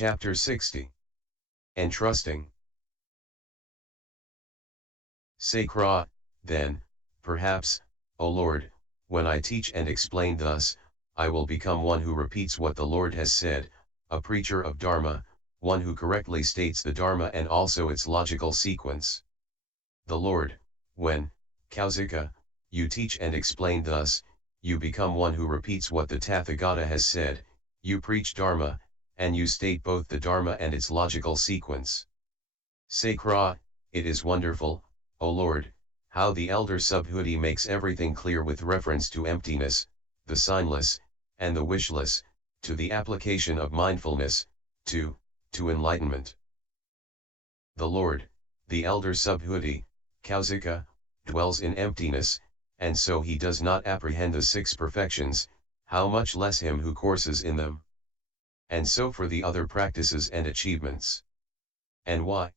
Chapter 60. Entrusting. Sacra, then, perhaps, O Lord, when I teach and explain thus, I will become one who repeats what the Lord has said, a preacher of Dharma, one who correctly states the Dharma and also its logical sequence. The Lord, when, Kausika, you teach and explain thus, you become one who repeats what the Tathagata has said, you preach Dharma, and you state both the Dharma and its logical sequence. Sacra, it is wonderful, O Lord, how the elder Subhuti makes everything clear with reference to emptiness, the signless, and the wishless, to the application of mindfulness, to enlightenment. The Lord, the elder Subhuti, Kausika, dwells in emptiness, and so he does not apprehend the six perfections, how much less him who courses in them. And so for the other practices and achievements. And why?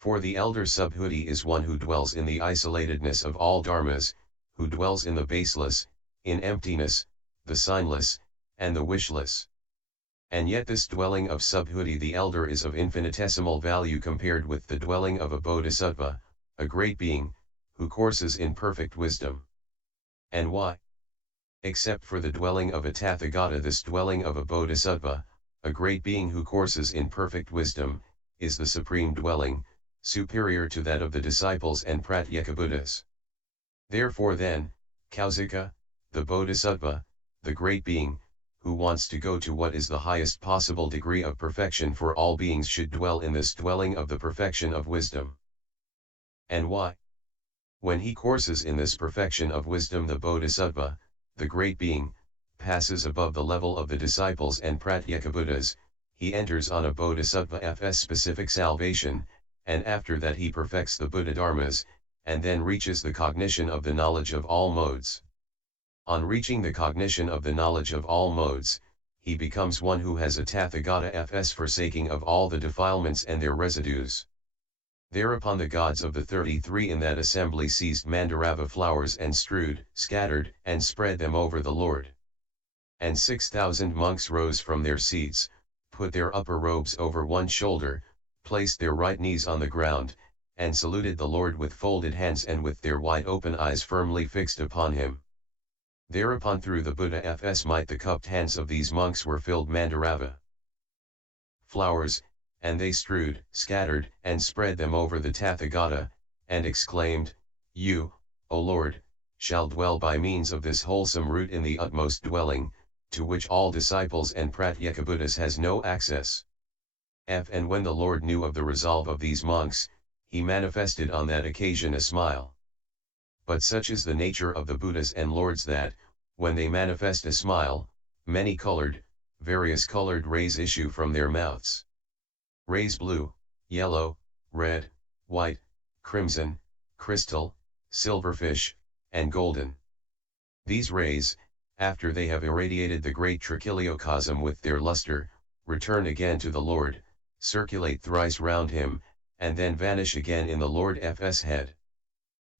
For the elder Subhuti is one who dwells in the isolatedness of all dharmas, who dwells in the baseless, in emptiness, the signless, and the wishless. And yet this dwelling of Subhuti the elder is of infinitesimal value compared with the dwelling of a bodhisattva, a great being, who courses in perfect wisdom. And why? Except for the dwelling of a Tathagata, this dwelling of a bodhisattva, a great being who courses in perfect wisdom, is the supreme dwelling, superior to that of the disciples and Pratyekabuddhas. Therefore then, Kausika, the bodhisattva, the great being, who wants to go to what is the highest possible degree of perfection for all beings, should dwell in this dwelling of the perfection of wisdom. And why? When he courses in this perfection of wisdom, the bodhisattva, the great being, passes above the level of the disciples and Pratyekabuddhas, he enters on a bodhisattva specific salvation, and after that he perfects the Buddha dharmas, and then reaches the cognition of the knowledge of all modes. On reaching the cognition of the knowledge of all modes, he becomes one who has a Tathagata forsaking of all the defilements and their residues. Thereupon the gods of the 33 in that assembly seized Mandarava flowers and scattered, and spread them over the Lord. And 6,000 monks rose from their seats, put their upper robes over one shoulder, placed their right knees on the ground, and saluted the Lord with folded hands and with their wide open eyes firmly fixed upon him. Thereupon through the Buddha's might the cupped hands of these monks were filled Mandarava flowers, and they scattered, and spread them over the Tathagata, and exclaimed, You, O Lord, shall dwell by means of this wholesome root in the utmost dwelling, to which all disciples and Pratyekabuddhas has no access. And when the Lord knew of the resolve of these monks, he manifested on that occasion a smile. But such is the nature of the Buddhas and Lords that, when they manifest a smile, various colored rays issue from their mouths. Rays blue, yellow, red, white, crimson, crystal, silverfish, and golden. These rays, after they have irradiated the great trichiliocosm with their luster, return again to the Lord, circulate thrice round him, and then vanish again in the Lord's head.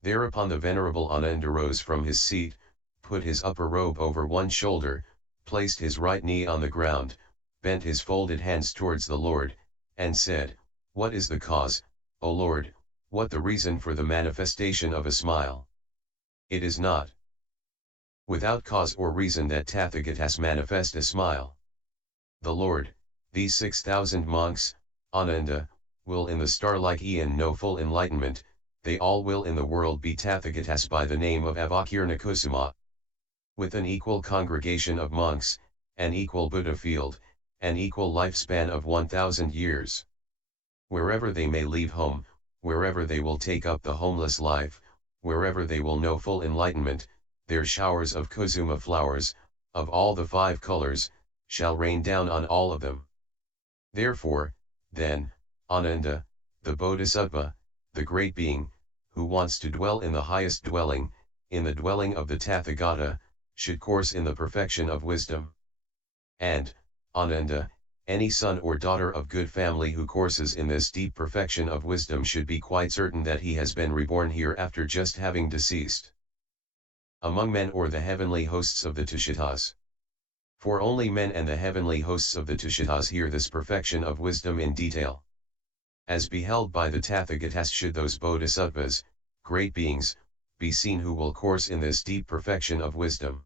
Thereupon the Venerable Ananda rose from his seat, put his upper robe over one shoulder, placed his right knee on the ground, bent his folded hands towards the Lord, and said, What is the cause, O Lord, what the reason for the manifestation of a smile? It is not without cause or reason that Tathagatas manifest a smile. The Lord, these 6,000 monks, Ananda, will in the star-like eon know full enlightenment, they all will in the world be Tathagatas by the name of Avakirnakusuma. With an equal congregation of monks, an equal Buddha field, an equal lifespan of 1,000 years. Wherever they may leave home, wherever they will take up the homeless life, wherever they will know full enlightenment, their showers of kusuma flowers, of all the 5 colors, shall rain down on all of them. Therefore, then, Ananda, the Bodhisattva, the great being, who wants to dwell in the highest dwelling, in the dwelling of the Tathagata, should course in the perfection of wisdom. And, Ananda, any son or daughter of good family who courses in this deep perfection of wisdom should be quite certain that he has been reborn here after just having deceased among men or the heavenly hosts of the Tushitas. For only men and the heavenly hosts of the Tushitas hear this perfection of wisdom in detail. As beheld by the Tathagatas should those bodhisattvas, great beings, be seen who will course in this deep perfection of wisdom.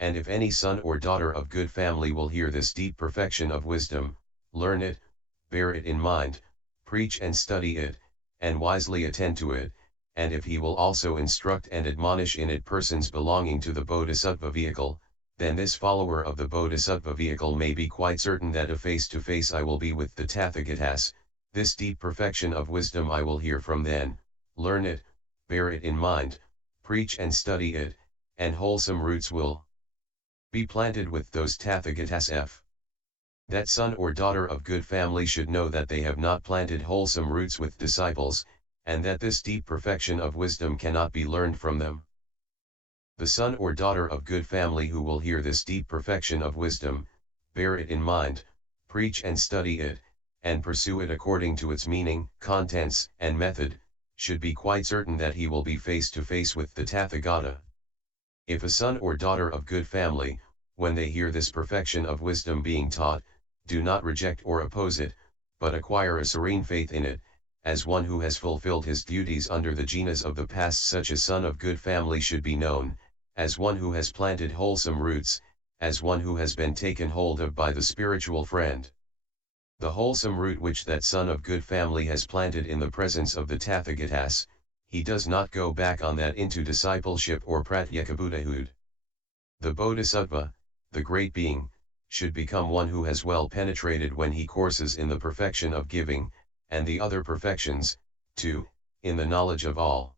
And if any son or daughter of good family will hear this deep perfection of wisdom, learn it, bear it in mind, preach and study it, and wisely attend to it, and if he will also instruct and admonish in it persons belonging to the bodhisattva vehicle, then this follower of the bodhisattva vehicle may be quite certain that a face-to-face I will be with the Tathagatas, this deep perfection of wisdom I will hear from then, learn it, bear it in mind, preach and study it, and wholesome roots will be planted with those Tathagatas. That son or daughter of good family should know that they have not planted wholesome roots with disciples, and that this deep perfection of wisdom cannot be learned from them. The son or daughter of good family who will hear this deep perfection of wisdom, bear it in mind, preach and study it, and pursue it according to its meaning, contents, and method, should be quite certain that he will be face to face with the Tathagata. If a son or daughter of good family, when they hear this perfection of wisdom being taught, do not reject or oppose it, but acquire a serene faith in it, as one who has fulfilled his duties under the jinas of the past, such a son of good family should be known, as one who has planted wholesome roots, as one who has been taken hold of by the spiritual friend. The wholesome root which that son of good family has planted in the presence of the Tathagatas, he does not go back on that into discipleship or pratyekabuddhahood. The bodhisattva, the great being, should become one who has well penetrated when he courses in the perfection of giving, and the other perfections, too, in the knowledge of all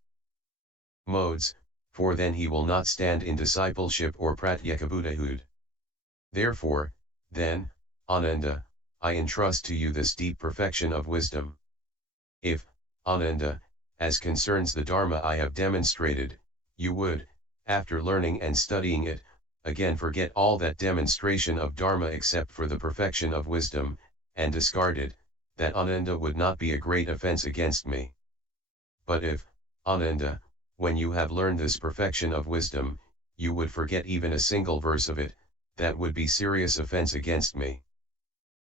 modes, for then he will not stand in discipleship or pratyekabuddhahood. Therefore, then, Ananda, I entrust to you this deep perfection of wisdom. If, Ananda, as concerns the Dharma I have demonstrated, you would, after learning and studying it, again forget all that demonstration of Dharma except for the perfection of wisdom, and discard it, that Ananda would not be a great offense against me. But if, Ananda, when you have learned this perfection of wisdom, you would forget even a single verse of it, that would be serious offense against me.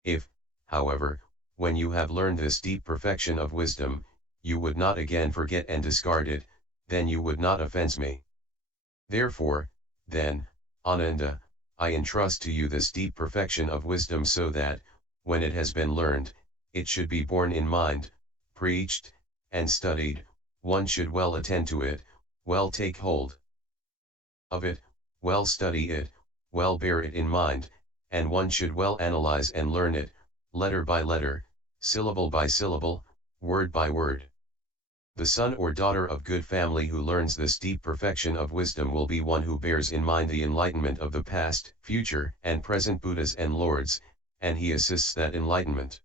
If, however, when you have learned this deep perfection of wisdom, you would not again forget and discard it, then you would not offense me. Therefore, then, Ananda, I entrust to you this deep perfection of wisdom so that, when it has been learned, it should be borne in mind, preached, and studied, one should well attend to it, well take hold of it, well study it, well bear it in mind, and one should well analyze and learn it, letter by letter, syllable by syllable, word by word. The son or daughter of good family who learns this deep perfection of wisdom will be one who bears in mind the enlightenment of the past, future, and present Buddhas and Lords, and he assists that enlightenment.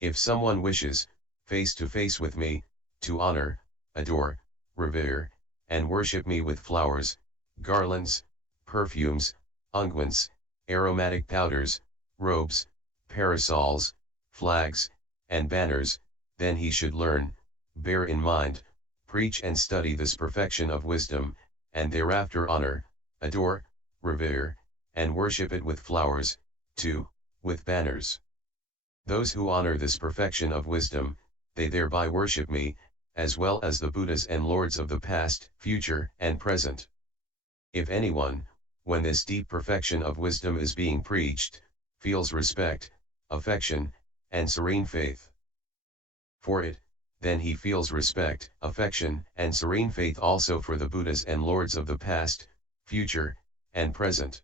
If someone wishes, face to face with me, to honor, adore, revere, and worship me with flowers, garlands, perfumes, unguents, aromatic powders, robes, parasols, flags, and banners, then he should learn, bear in mind, preach and study this perfection of wisdom, and thereafter honor, adore, revere, and worship it with flowers, too, with banners. Those who honor this perfection of wisdom, they thereby worship me, as well as the Buddhas and Lords of the past, future, and present. If anyone, when this deep perfection of wisdom is being preached, feels respect, affection, and serene faith for it, then he feels respect, affection, and serene faith also for the Buddhas and Lords of the past, future, and present.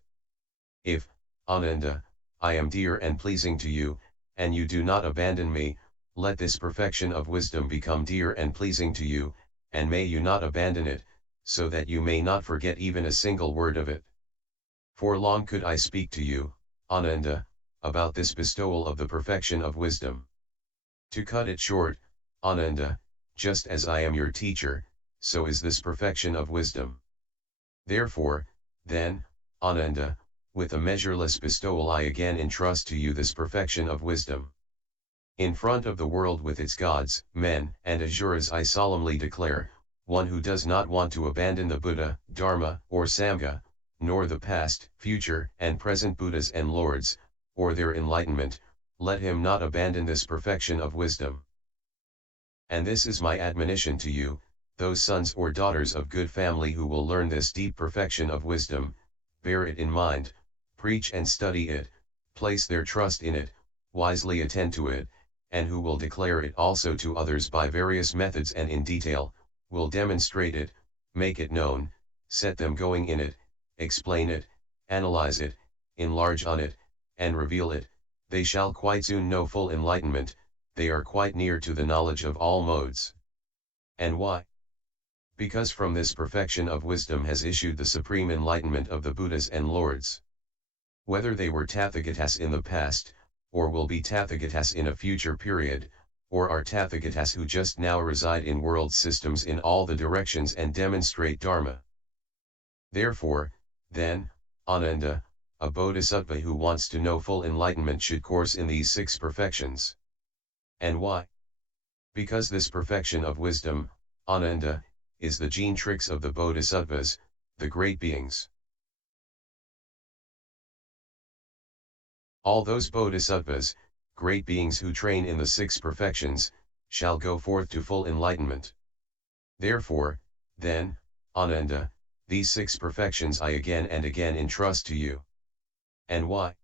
If, Ananda, I am dear and pleasing to you, and you do not abandon me, let this perfection of wisdom become dear and pleasing to you, and may you not abandon it, so that you may not forget even a single word of it. For long could I speak to you, Ananda, about this bestowal of the perfection of wisdom. To cut it short, Ananda, just as I am your teacher, so is this perfection of wisdom. Therefore, then, Ananda, with a measureless bestowal I again entrust to you this perfection of wisdom. In front of the world with its gods, men, and asuras I solemnly declare, one who does not want to abandon the Buddha, Dharma, or Sangha, nor the past, future, and present Buddhas and Lords, or their enlightenment, let him not abandon this perfection of wisdom. And this is my admonition to you, those sons or daughters of good family who will learn this deep perfection of wisdom, bear it in mind, preach and study it, place their trust in it, wisely attend to it, and who will declare it also to others by various methods and in detail, will demonstrate it, make it known, set them going in it, explain it, analyze it, enlarge on it, and reveal it, they shall quite soon know full enlightenment, they are quite near to the knowledge of all modes. And why? Because from this perfection of wisdom has issued the supreme enlightenment of the Buddhas and Lords. Whether they were Tathagatas in the past, or will be Tathagatas in a future period, or are Tathagatas who just now reside in world systems in all the directions and demonstrate Dharma. Therefore, then, Ananda, a bodhisattva who wants to know full enlightenment should course in these 6 perfections. And why? Because this perfection of wisdom, Ananda, is the gene tricks of the bodhisattvas, the great beings. All those bodhisattvas, great beings who train in the 6 perfections, shall go forth to full enlightenment. Therefore, then, Ananda, these 6 perfections I again and again entrust to you. And why?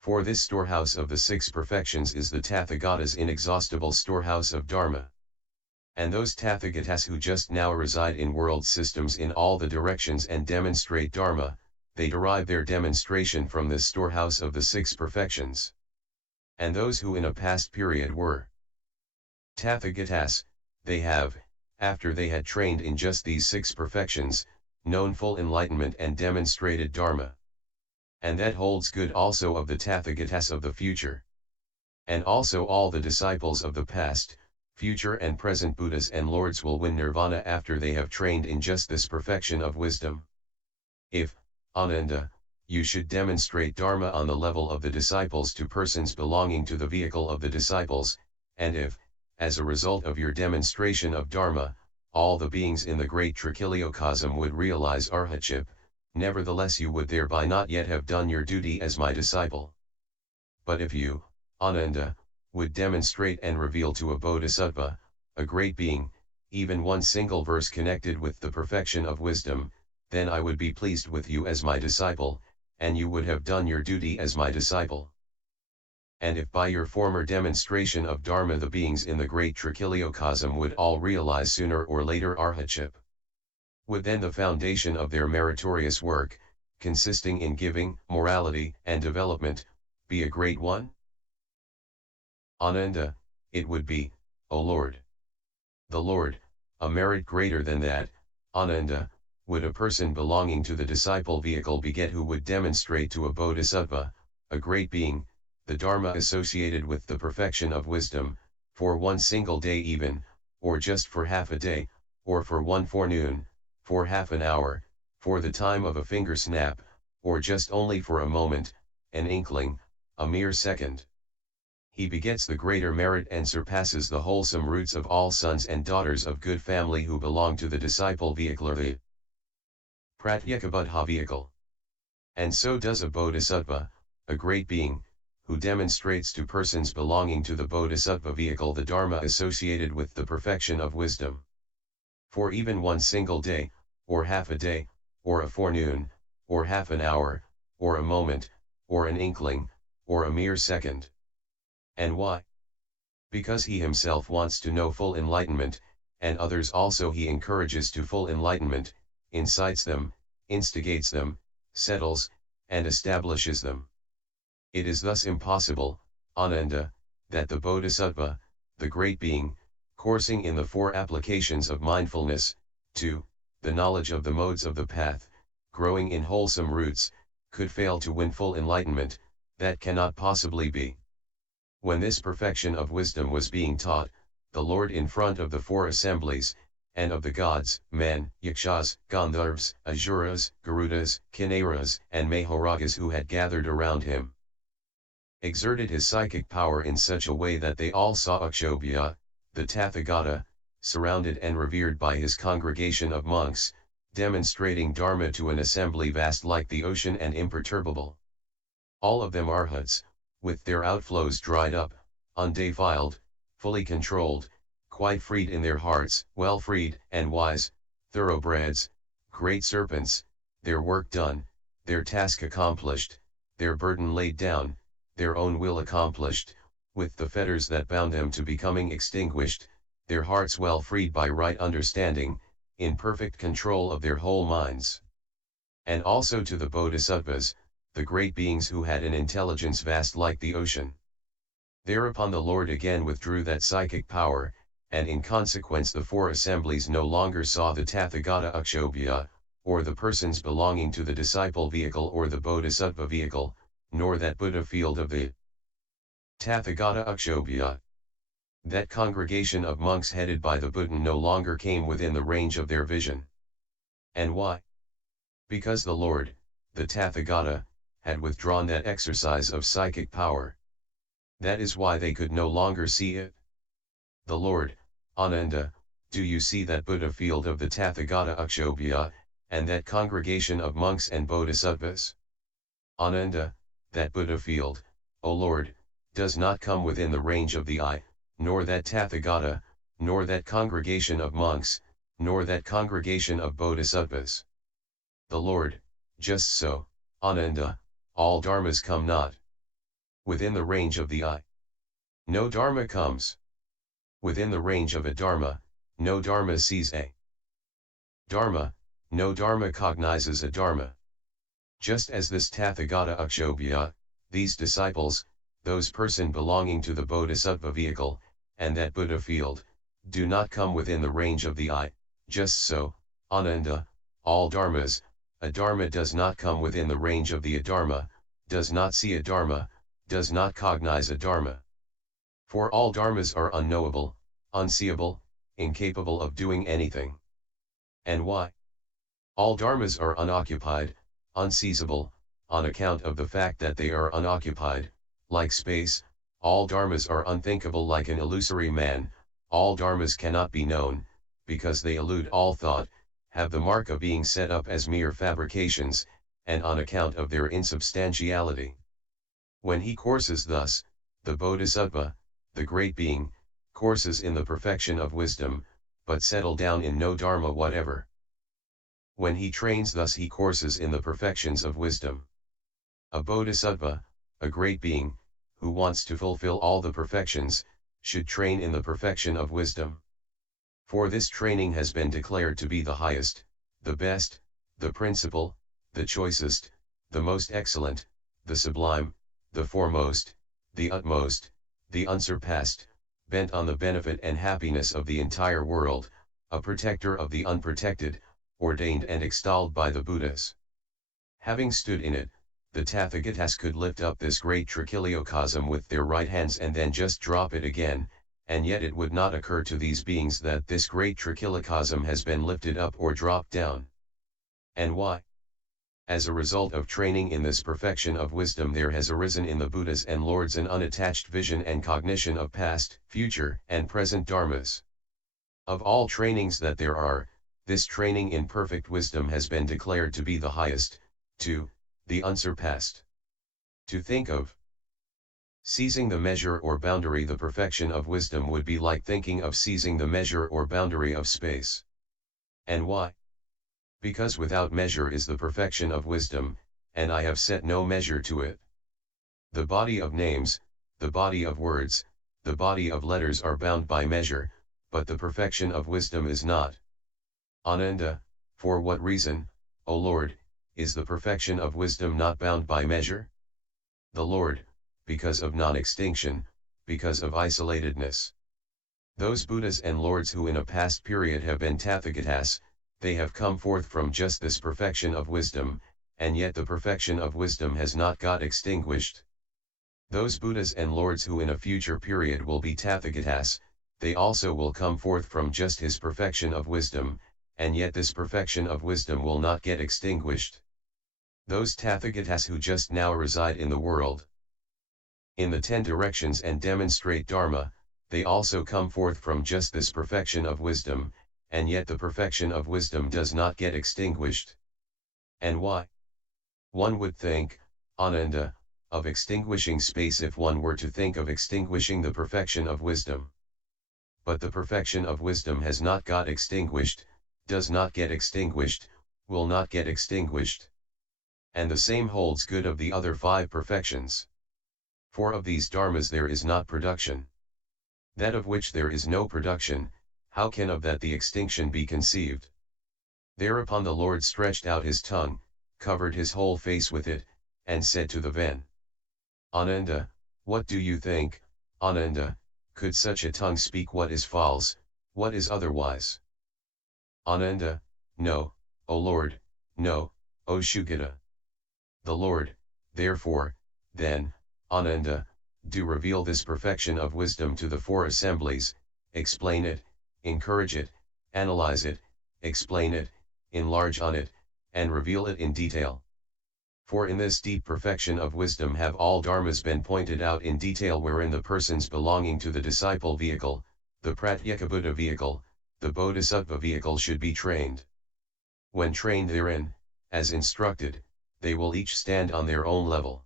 For this storehouse of the 6 perfections is the Tathagata's inexhaustible storehouse of Dharma. And those Tathagatas who just now reside in world systems in all the directions and demonstrate Dharma, they derive their demonstration from this storehouse of the 6 perfections. And those who in a past period were Tathagatas, they have, after they had trained in just these 6 perfections, known full enlightenment and demonstrated Dharma. And that holds good also of the Tathagatas of the future. And also all the disciples of the past, future and present Buddhas and Lords will win nirvana after they have trained in just this perfection of wisdom. If, Ananda, you should demonstrate Dharma on the level of the disciples to persons belonging to the vehicle of the disciples, and if, as a result of your demonstration of Dharma, all the beings in the great Trichiliocosm would realize arhatship, nevertheless you would thereby not yet have done your duty as my disciple. But if you, Ananda, would demonstrate and reveal to a bodhisattva, a great being, even one single verse connected with the perfection of wisdom, then I would be pleased with you as my disciple, and you would have done your duty as my disciple. And if by your former demonstration of Dharma the beings in the great Trichiliocosm would all realize sooner or later arhatship, would then the foundation of their meritorious work, consisting in giving, morality, and development, be a great one? Ananda, it would be, O Lord. The Lord, a merit greater than that, Ananda, would a person belonging to the disciple vehicle beget who would demonstrate to a bodhisattva, a great being, the Dharma associated with the perfection of wisdom, for one single day even, or just for half a day, or for one forenoon, for half an hour, for the time of a finger snap, or just only for a moment, an inkling, a mere second. He begets the greater merit and surpasses the wholesome roots of all sons and daughters of good family who belong to the disciple vehicle, the Pratyekabuddha vehicle. And so does a bodhisattva, a great being, who demonstrates to persons belonging to the bodhisattva vehicle the Dharma associated with the perfection of wisdom. For even one single day, or half a day, or a forenoon, or half an hour, or a moment, or an inkling, or a mere second. And why? Because he himself wants to know full enlightenment, and others also he encourages to full enlightenment, incites them, instigates them, settles, and establishes them. It is thus impossible, Ananda, that the Bodhisattva, the great being, coursing in the 4 applications of mindfulness, 2, the knowledge of the modes of the path, growing in wholesome roots, could fail to win full enlightenment, that cannot possibly be. When this perfection of wisdom was being taught, the Lord in front of the 4 assemblies, and of the gods, men, yakshas, gandharvas, asuras, garudas, kinnaras, and mahoragas who had gathered around him, exerted his psychic power in such a way that they all saw Akshobhya, the Tathagata, surrounded and revered by his congregation of monks, demonstrating Dharma to an assembly vast like the ocean and imperturbable. All of them arhats, with their outflows dried up, undefiled, fully controlled, quite freed in their hearts, well freed and wise, thoroughbreds, great serpents, their work done, their task accomplished, their burden laid down, their own will accomplished, with the fetters that bound them to becoming extinguished, their hearts well freed by right understanding, in perfect control of their whole minds. And also to the Bodhisattvas, the great beings who had an intelligence vast like the ocean. Thereupon the Lord again withdrew that psychic power, and in consequence the four assemblies no longer saw the Tathagata Akshobhya, or the persons belonging to the disciple vehicle or the Bodhisattva vehicle, nor that Buddha field of the Tathagata Akshobhya. That congregation of monks headed by the Buddha no longer came within the range of their vision. And why? Because the Lord, the Tathagata, had withdrawn that exercise of psychic power. That is why they could no longer see it. The Lord, Ananda, do you see that Buddha field of the Tathagata Akshobhya, and that congregation of monks and bodhisattvas? Ananda, that Buddha field, O Lord, does not come within the range of the eye, nor that Tathagata, nor that congregation of monks, nor that congregation of bodhisattvas. The Lord, just so, Ananda, all dharmas come not within the range of the eye. No dharma comes within the range of a dharma, no dharma sees a dharma, no dharma cognizes a dharma. Just as this Tathagata Akshobhya, these disciples, those person belonging to the Bodhisattva vehicle, and that Buddha field, do not come within the range of the eye, just so, Ananda, all dharmas, a dharma does not come within the range of the adharma, does not see a dharma, does not cognize a dharma. For all dharmas are unknowable, unseeable, incapable of doing anything. And why? All dharmas are unoccupied, unseizable, on account of the fact that they are unoccupied, like space. All dharmas are unthinkable like an illusory man, all dharmas cannot be known, because they elude all thought, have the mark of being set up as mere fabrications, and on account of their insubstantiality. When he courses thus, the Bodhisattva, the great being, courses in the perfection of wisdom, but settle down in no dharma whatever. When he trains thus he courses in the perfections of wisdom. A Bodhisattva, a great being, who wants to fulfill all the perfections, should train in the perfection of wisdom. For this training has been declared to be the highest, the best, the principal, the choicest, the most excellent, the sublime, the foremost, the utmost, the unsurpassed, bent on the benefit and happiness of the entire world, a protector of the unprotected, ordained and extolled by the Buddhas. Having stood in it, the Tathagatas could lift up this great trichiliocosm with their right hands and then just drop it again, and yet it would not occur to these beings that this great trichiliocosm has been lifted up or dropped down. And why? As a result of training in this perfection of wisdom there has arisen in the Buddhas and Lords an unattached vision and cognition of past, future, and present dharmas. Of all trainings that there are, this training in perfect wisdom has been declared to be the highest, the unsurpassed. To think of seizing the measure or boundary the perfection of wisdom would be like thinking of seizing the measure or boundary of space. And why? Because without measure is the perfection of wisdom, and I have set no measure to it. The body of names, the body of words, the body of letters are bound by measure, but the perfection of wisdom is not. Ananda, for what reason, O Lord, is the perfection of wisdom not bound by measure? The Lord, because of non-extinction, because of isolatedness. Those Buddhas and Lords who in a past period have been Tathagatas, they have come forth from just this perfection of wisdom, and yet the perfection of wisdom has not got extinguished. Those Buddhas and Lords who in a future period will be Tathagatas, they also will come forth from just his perfection of wisdom, and yet this perfection of wisdom will not get extinguished. Those Tathagatas who just now reside in the world, in the 10 directions and demonstrate Dharma, they also come forth from just this perfection of wisdom, and yet the perfection of wisdom does not get extinguished. And why? One would think, Ananda, of extinguishing space if one were to think of extinguishing the perfection of wisdom. But the perfection of wisdom has not got extinguished, does not get extinguished, will not get extinguished. And the same holds good of the other 5 perfections. For of these dharmas there is not production. That of which there is no production, how can of that the extinction be conceived? Thereupon the Lord stretched out his tongue, covered his whole face with it, and said to the Ven, Ananda, what do you think, Ananda, could such a tongue speak what is false, what is otherwise? Ananda, no, O Lord, no, O Shukita. The Lord, therefore, then, Ananda, do reveal this perfection of wisdom to the 4 assemblies, explain it, encourage it, analyze it, explain it, enlarge on it, and reveal it in detail. For in this deep perfection of wisdom have all dharmas been pointed out in detail, wherein the persons belonging to the disciple vehicle, the Pratyekabuddha vehicle, the Bodhisattva vehicle should be trained. When trained therein, as instructed, they will each stand on their own level.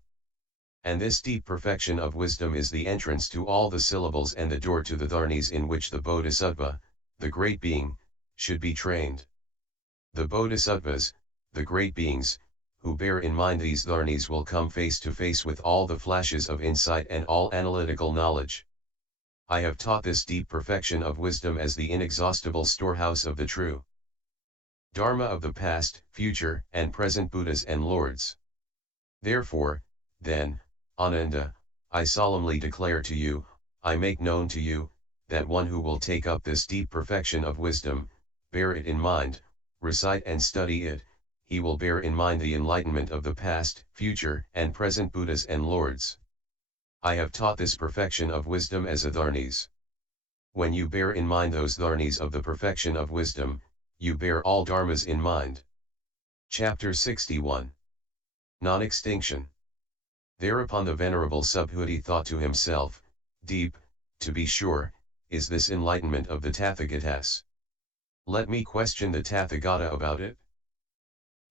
And this deep perfection of wisdom is the entrance to all the syllables and the door to the dharnis in which the Bodhisattva, the great being, should be trained. The Bodhisattvas, the great beings, who bear in mind these dharnis will come face to face with all the flashes of insight and all analytical knowledge. I have taught this deep perfection of wisdom as the inexhaustible storehouse of the true Dharma of the past, future, and present Buddhas and Lords. Therefore, then, Ananda, I solemnly declare to you, I make known to you, that one who will take up this deep perfection of wisdom, bear it in mind, recite and study it, he will bear in mind the enlightenment of the past, future, and present Buddhas and Lords. I have taught this perfection of wisdom as a dharnis. When you bear in mind those dharnis of the perfection of wisdom, you bear all dharmas in mind. Chapter 61. Non-extinction. Thereupon the Venerable Subhuti thought to himself, deep, to be sure, is this enlightenment of the Tathagatas. Let me question the Tathagata about it.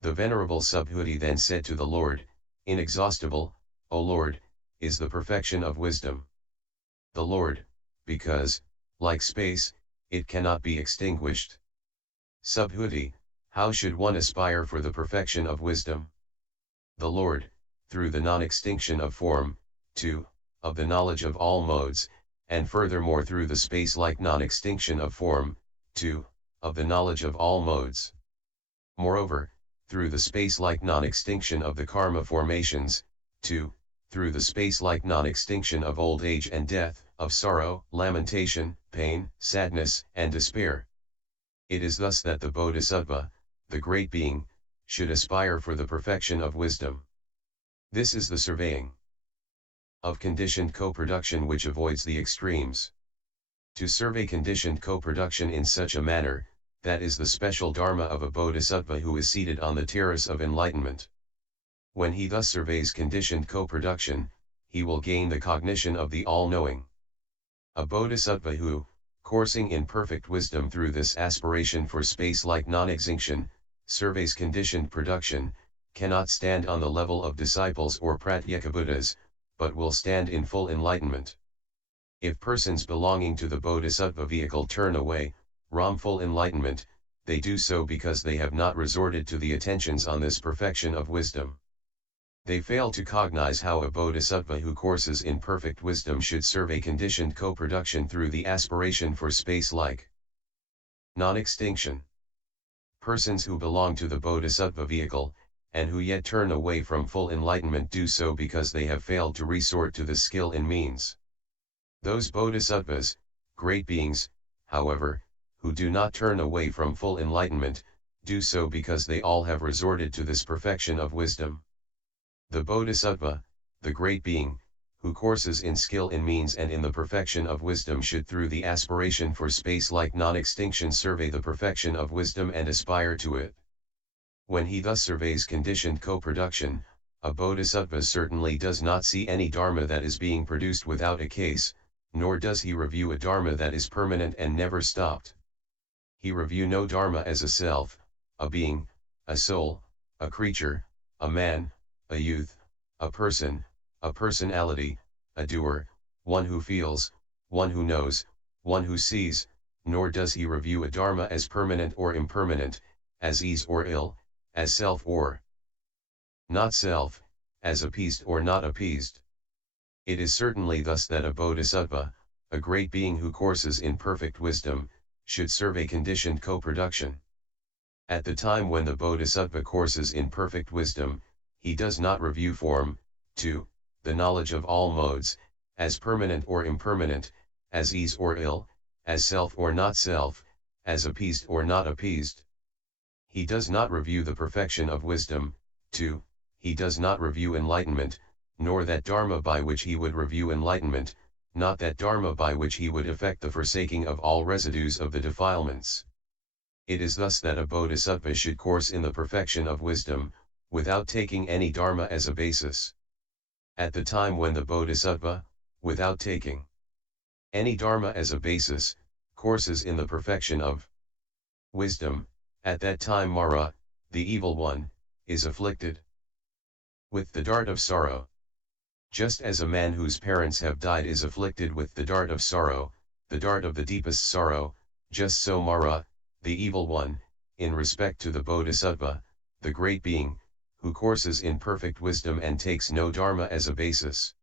The Venerable Subhuti then said to the Lord, inexhaustible, O Lord, is the perfection of wisdom. The Lord, because, like space, it cannot be extinguished. Subhuti, how should one aspire for the perfection of wisdom? The Lord, through the non-extinction of form, 2, of the knowledge of all modes, and furthermore through the space-like non-extinction of form, 2, of the knowledge of all modes. Moreover, through the space-like non-extinction of the karma formations, 2, through the space-like non-extinction of old age and death, of sorrow, lamentation, pain, sadness, and despair. It is thus that the Bodhisattva, the great being, should aspire for the perfection of wisdom. This is the surveying of conditioned co-production which avoids the extremes. To survey conditioned co-production in such a manner, that is the special dharma of a bodhisattva who is seated on the terrace of enlightenment. When he thus surveys conditioned co-production, he will gain the cognition of the all-knowing. A bodhisattva who, coursing in perfect wisdom through this aspiration for space-like non-extinction, surveys conditioned production, cannot stand on the level of disciples or pratyekabuddhas, but will stand in full enlightenment. If persons belonging to the bodhisattva vehicle turn away, from full enlightenment, they do so because they have not resorted to the attentions on this perfection of wisdom. They fail to cognize how a bodhisattva who courses in perfect wisdom should survey conditioned co-production through the aspiration for space-like non-extinction. Persons who belong to the bodhisattva vehicle, and who yet turn away from full enlightenment do so because they have failed to resort to the skill in means. Those bodhisattvas, great beings, however, who do not turn away from full enlightenment, do so because they all have resorted to this perfection of wisdom. The bodhisattva, the great being, who courses in skill in means and in the perfection of wisdom should through the aspiration for space-like non-extinction survey the perfection of wisdom and aspire to it. When he thus surveys conditioned co-production, a bodhisattva certainly does not see any dharma that is being produced without a case, nor does he review a dharma that is permanent and never stopped. he review no dharma as a self, a being, a soul, a creature, a man, a youth, a person, a personality, a doer, one who feels, one who knows, one who sees, nor does he review a dharma as permanent or impermanent, as ease or ill, as self or not self, as appeased or not appeased. It is certainly thus that a bodhisattva, a great being who courses in perfect wisdom, should serve a conditioned co-production. At the time when the bodhisattva courses in perfect wisdom, he does not review form, 2, the knowledge of all modes, as permanent or impermanent, as ease or ill, as self or not self, as appeased or not appeased. He does not review the perfection of wisdom, 2, he does not review enlightenment, nor that dharma by which he would review enlightenment, not that dharma by which he would effect the forsaking of all residues of the defilements. It is thus that a bodhisattva should course in the perfection of wisdom, without taking any dharma as a basis. At the time when the bodhisattva, without taking any dharma as a basis, courses in the perfection of wisdom, at that time Mara, the evil one, is afflicted with the dart of sorrow. Just as a man whose parents have died is afflicted with the dart of sorrow, the dart of the deepest sorrow, just so Mara, the evil one, in respect to the bodhisattva, the great being, who courses in perfect wisdom and takes no dharma as a basis.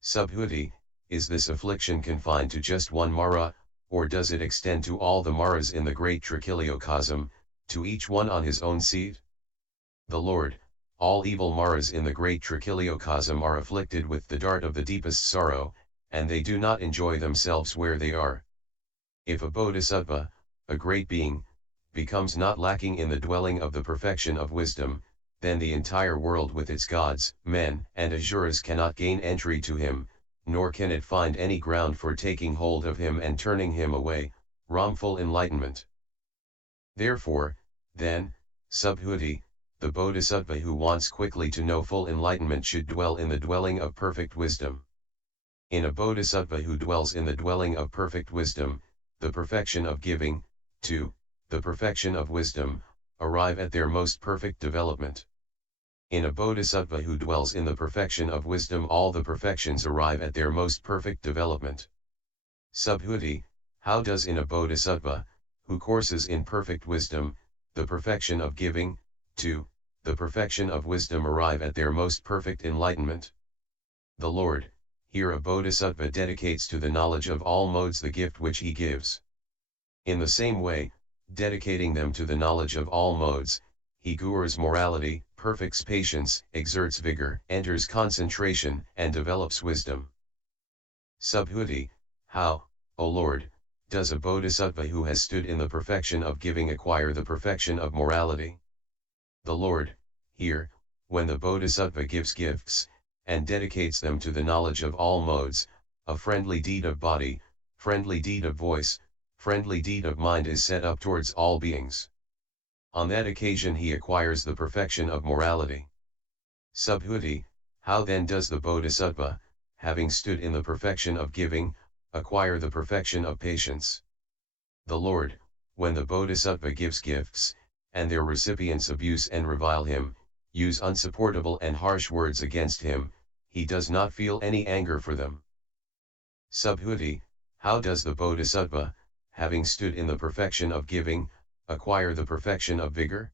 Subhuti, is this affliction confined to just one Mara, or does it extend to all the Maras in the great trichiliocosm, to each one on his own seat? The Lord, all evil Maras in the great trichiliocosm are afflicted with the dart of the deepest sorrow, and they do not enjoy themselves where they are. If a bodhisattva, a great being, becomes not lacking in the dwelling of the perfection of wisdom, then the entire world with its gods, men, and asuras cannot gain entry to him, nor can it find any ground for taking hold of him and turning him away, wrongful enlightenment. Therefore, then, Subhuti, the bodhisattva who wants quickly to know full enlightenment should dwell in the dwelling of perfect wisdom. In a bodhisattva who dwells in the dwelling of perfect wisdom, the perfection of giving, 2, the perfection of wisdom, arrive at their most perfect development. In a bodhisattva who dwells in the perfection of wisdom all the perfections arrive at their most perfect development. Subhuti, how does in a bodhisattva, who courses in perfect wisdom, the perfection of giving, 2, the perfection of wisdom arrive at their most perfect enlightenment? The Lord, here a bodhisattva dedicates to the knowledge of all modes the gift which he gives. In the same way, dedicating them to the knowledge of all modes, he gurs morality, perfects patience, exerts vigor, enters concentration, and develops wisdom. Subhuti, how, O Lord, does a bodhisattva who has stood in the perfection of giving acquire the perfection of morality? The Lord, here, when the bodhisattva gives gifts, and dedicates them to the knowledge of all modes, a friendly deed of body, friendly deed of voice, friendly deed of mind is set up towards all beings. On that occasion he acquires the perfection of morality. Subhuti, how then does the bodhisattva, having stood in the perfection of giving, acquire the perfection of patience? The Lord, when the bodhisattva gives gifts, and their recipients abuse and revile him, use unsupportable and harsh words against him, he does not feel any anger for them. Subhuti, how does the bodhisattva, having stood in the perfection of giving, acquire the perfection of vigor?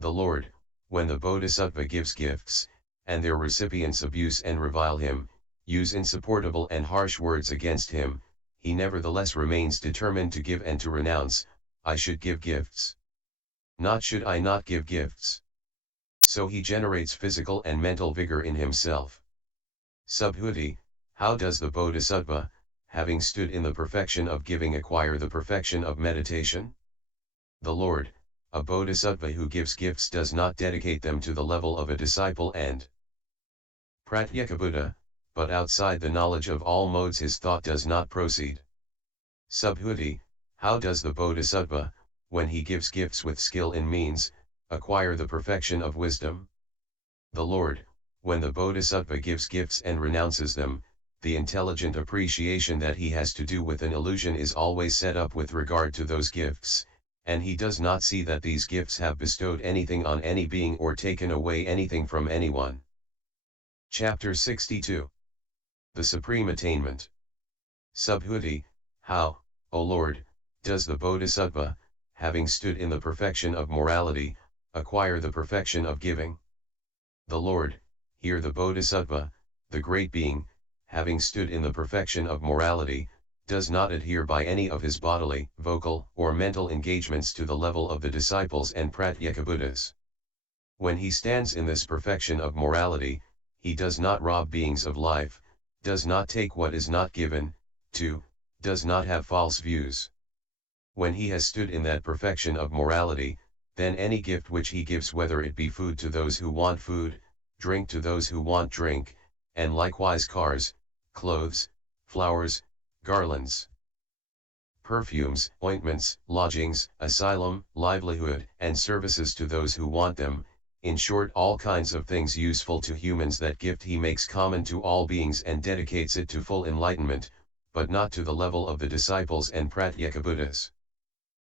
The Lord, when the bodhisattva gives gifts, and their recipients abuse and revile him, use insupportable and harsh words against him, he nevertheless remains determined to give and to renounce, I should give gifts. Not should I not give gifts. So he generates physical and mental vigor in himself. Subhuti, how does the bodhisattva, having stood in the perfection of giving acquire the perfection of meditation? The Lord, a bodhisattva who gives gifts does not dedicate them to the level of a disciple and pratyekabuddha, but outside the knowledge of all modes his thought does not proceed. Subhuti, how does the bodhisattva, when he gives gifts with skill in means, acquire the perfection of wisdom? The Lord, when the bodhisattva gives gifts and renounces them, the intelligent appreciation that he has to do with an illusion is always set up with regard to those gifts, and he does not see that these gifts have bestowed anything on any being or taken away anything from anyone. Chapter 62. The Supreme Attainment. Subhuti, how, O Lord, does the Bodhisattva, having stood in the perfection of morality, acquire the perfection of giving? The Lord, here the Bodhisattva, the great being, having stood in the perfection of morality, does not adhere by any of his bodily, vocal, or mental engagements to the level of the disciples and Pratyekabuddhas. When he stands in this perfection of morality, he does not rob beings of life, does not take what is not given, does not have false views. When he has stood in that perfection of morality, then any gift which he gives, whether it be food to those who want food, drink to those who want drink, and likewise cars, clothes, flowers, garlands, perfumes, ointments, lodgings, asylum, livelihood, and services to those who want them, in short all kinds of things useful to humans, that gift he makes common to all beings and dedicates it to full enlightenment, but not to the level of the disciples and Pratyekabuddhas.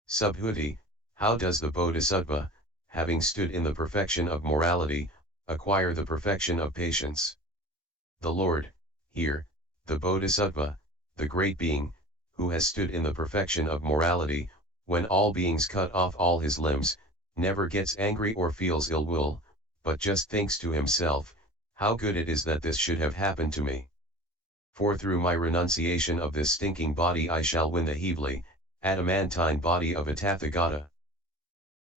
Subhuti, how does the Bodhisattva, having stood in the perfection of morality, acquire the perfection of patience? The Lord, here, the Bodhisattva, the great being, who has stood in the perfection of morality, when all beings cut off all his limbs, never gets angry or feels ill will, but just thinks to himself, how good it is that this should have happened to me. For through my renunciation of this stinking body I shall win the heavenly, adamantine body of a Tathagata.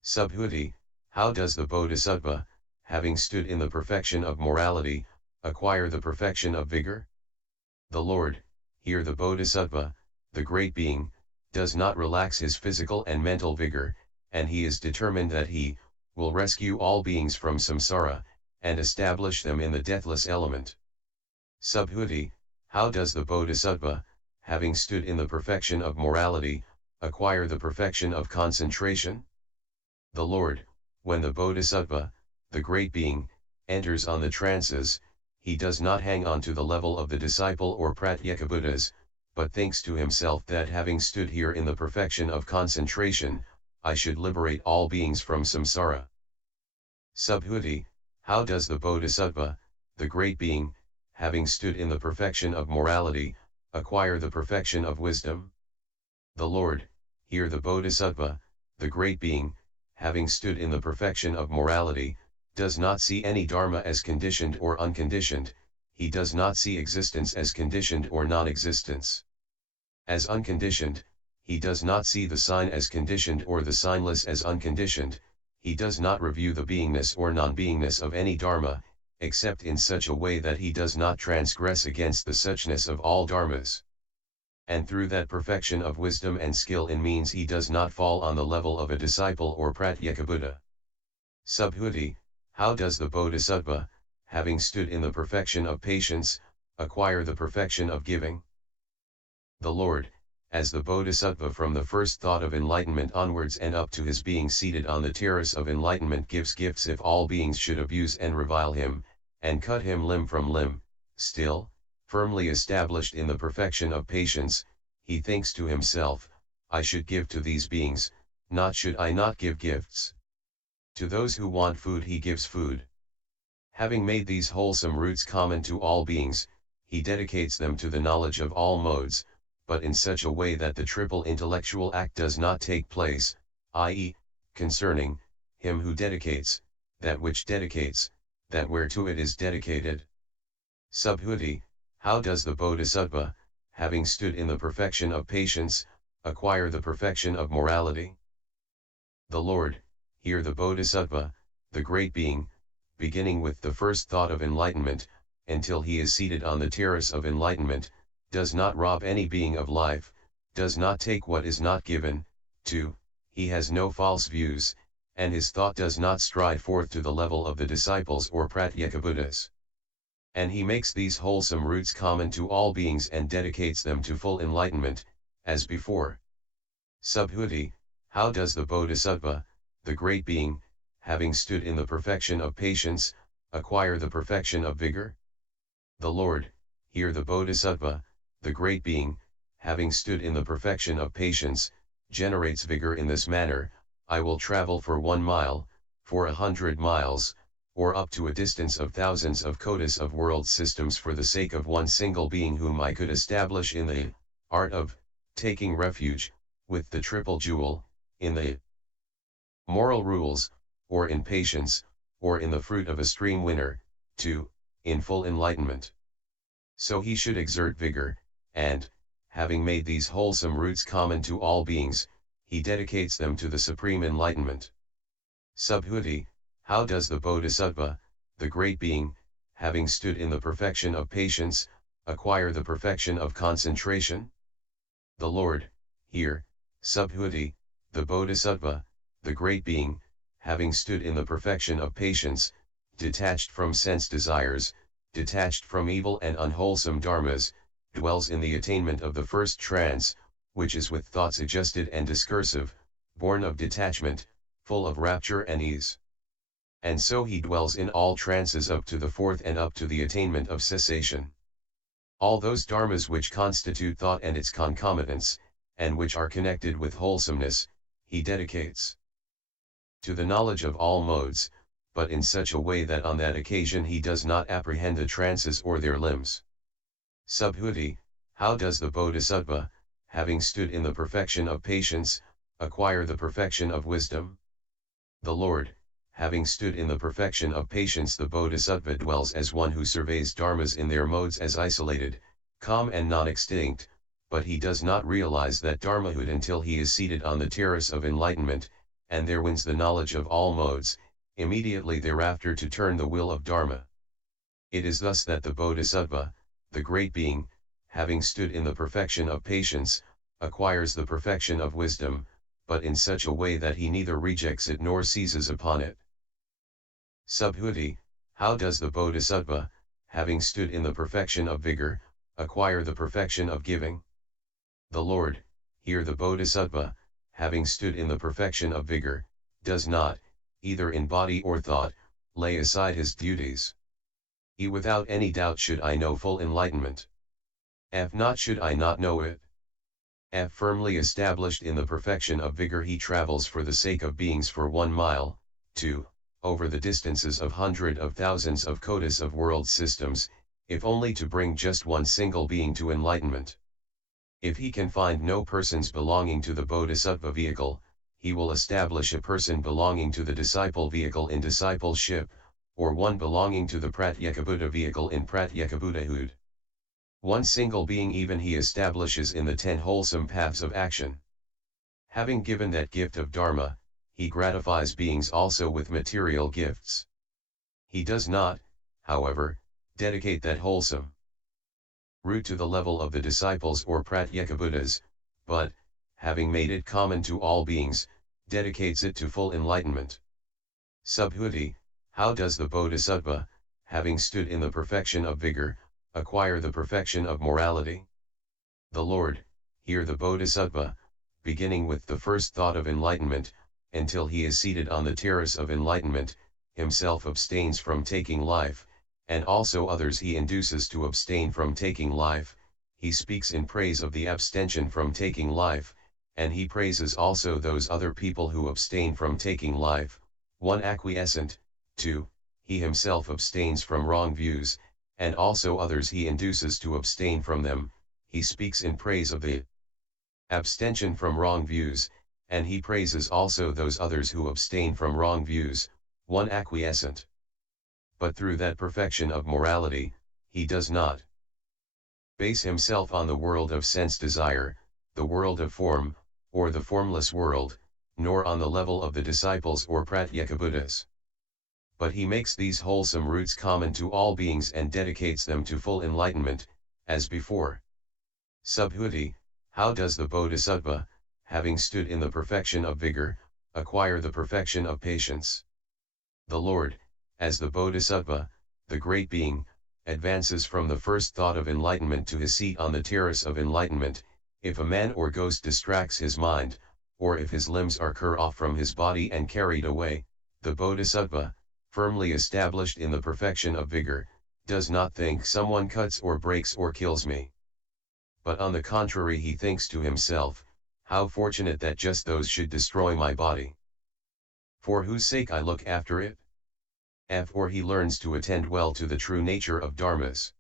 Subhuti, how does the Bodhisattva, having stood in the perfection of morality, acquire the perfection of vigor? The Lord, here the Bodhisattva, the great being, does not relax his physical and mental vigor, and he is determined that he will rescue all beings from samsara, and establish them in the deathless element. Subhuti, how does the Bodhisattva, having stood in the perfection of morality, acquire the perfection of concentration? The Lord, when the Bodhisattva, the great being, enters on the trances, he does not hang on to the level of the disciple or Pratyekabuddhas, but thinks to himself that having stood here in the perfection of concentration, I should liberate all beings from samsara. Subhuti, how does the Bodhisattva, the great being, having stood in the perfection of morality, acquire the perfection of wisdom? The Lord, here the Bodhisattva, the great being, having stood in the perfection of morality, does not see any dharma as conditioned or unconditioned, he does not see existence as conditioned or non-existence. As unconditioned, he does not see the sign as conditioned or the signless as unconditioned, he does not review the beingness or non-beingness of any dharma, except in such a way that he does not transgress against the suchness of all dharmas. And through that perfection of wisdom and skill in means he does not fall on the level of a disciple or Pratyekabuddha. Subhuti, how does the Bodhisattva, having stood in the perfection of patience, acquire the perfection of giving? The Lord, as the Bodhisattva from the first thought of enlightenment onwards and up to his being seated on the terrace of enlightenment gives gifts if all beings should abuse and revile him, and cut him limb from limb, still, firmly established in the perfection of patience, he thinks to himself, I should give to these beings, not should I not give gifts. To those who want food he gives food. Having made these wholesome roots common to all beings, he dedicates them to the knowledge of all modes, but in such a way that the triple intellectual act does not take place, i.e., concerning him who dedicates, that which dedicates, that whereto it is dedicated. Subhuti, how does the Bodhisattva, having stood in the perfection of patience, acquire the perfection of morality? The Lord, here the Bodhisattva, the great being, beginning with the first thought of enlightenment, until he is seated on the terrace of enlightenment, does not rob any being of life, does not take what is not given, he has no false views, and his thought does not stride forth to the level of the disciples or Pratyekabuddhas. And he makes these wholesome roots common to all beings and dedicates them to full enlightenment, as before. Subhuti, how does the Bodhisattva, the great being, having stood in the perfection of patience, acquire the perfection of vigor? The Lord, here the Bodhisattva, the great being, having stood in the perfection of patience, generates vigor in this manner: I will travel for 1 mile, for 100 miles, or up to a distance of thousands of kotis of world systems for the sake of one single being whom I could establish in the art of taking refuge, with the triple jewel, in the moral rules, or in patience, or in the fruit of a stream winner, 2, in full enlightenment. So he should exert vigor, and, having made these wholesome roots common to all beings, he dedicates them to the supreme enlightenment. Subhuti, how does the Bodhisattva, the great being, having stood in the perfection of patience, acquire the perfection of concentration? The Lord, here, Subhuti, the Bodhisattva, the great being, having stood in the perfection of patience, detached from sense desires, detached from evil and unwholesome dharmas, dwells in the attainment of the first trance, which is with thoughts adjusted and discursive, born of detachment, full of rapture and ease. And so he dwells in all trances up to the fourth and up to the attainment of cessation. All those dharmas which constitute thought and its concomitants, and which are connected with wholesomeness, he dedicates to the knowledge of all modes, but in such a way that on that occasion he does not apprehend the trances or their limbs. Subhuti, how does the Bodhisattva, having stood in the perfection of patience, acquire the perfection of wisdom? The Lord, having stood in the perfection of patience, the Bodhisattva dwells as one who surveys dharmas in their modes as isolated, calm and non-extinct, but he does not realize that dharmahood until he is seated on the terrace of enlightenment, and there wins the knowledge of all modes, immediately thereafter to turn the will of dharma. It is thus that the Bodhisattva, the great being, having stood in the perfection of patience, acquires the perfection of wisdom, but in such a way that he neither rejects it nor seizes upon it. Subhuti, how does the Bodhisattva, having stood in the perfection of vigor, acquire the perfection of giving? The Lord, here the Bodhisattva, having stood in the perfection of vigor, does not, either in body or thought, lay aside his duties. He without any doubt should I know full enlightenment. If not should I not know it. If firmly established in the perfection of vigor he travels for the sake of beings for 1 mile, 2, over the distances of hundreds of thousands of kotis of world systems, if only to bring just one single being to enlightenment. If he can find no persons belonging to the Bodhisattva vehicle, he will establish a person belonging to the disciple vehicle in discipleship, or one belonging to the Pratyekabuddha vehicle in Pratyekabuddhahood. One single being even he establishes in the 10 wholesome paths of action. Having given that gift of Dharma, he gratifies beings also with material gifts. He does not, however, dedicate that wholesome root to the level of the disciples or Pratyekabuddhas, but, having made it common to all beings, dedicates it to full enlightenment. Subhuti, how does the Bodhisattva, having stood in the perfection of vigor, acquire the perfection of morality? The Lord, here the Bodhisattva, beginning with the first thought of enlightenment, until he is seated on the terrace of enlightenment, himself abstains from taking life, and also others he induces to abstain from taking life. He speaks in praise of the abstention from taking life, and he praises also those other people who abstain from taking life, 1 acquiescent, 2, he himself abstains from wrong views, and also others he induces to abstain from them. He speaks in praise of the abstention from wrong views, and he praises also those others who abstain from wrong views, 1 acquiescent. But through that perfection of morality, he does not base himself on the world of sense desire, the world of form, or the formless world, nor on the level of the disciples or Pratyekabuddhas. But he makes these wholesome roots common to all beings and dedicates them to full enlightenment, as before. Subhuti, how does the Bodhisattva, having stood in the perfection of vigor, acquire the perfection of patience? The Lord, as the Bodhisattva, the great being, advances from the first thought of enlightenment to his seat on the terrace of enlightenment, if a man or ghost distracts his mind, or if his limbs are cut off from his body and carried away, the Bodhisattva, firmly established in the perfection of vigor, does not think someone cuts or breaks or kills me. But on the contrary he thinks to himself, how fortunate that just those should destroy my body. For whose sake I look after it? Or he learns to attend well to the true nature of dharmas.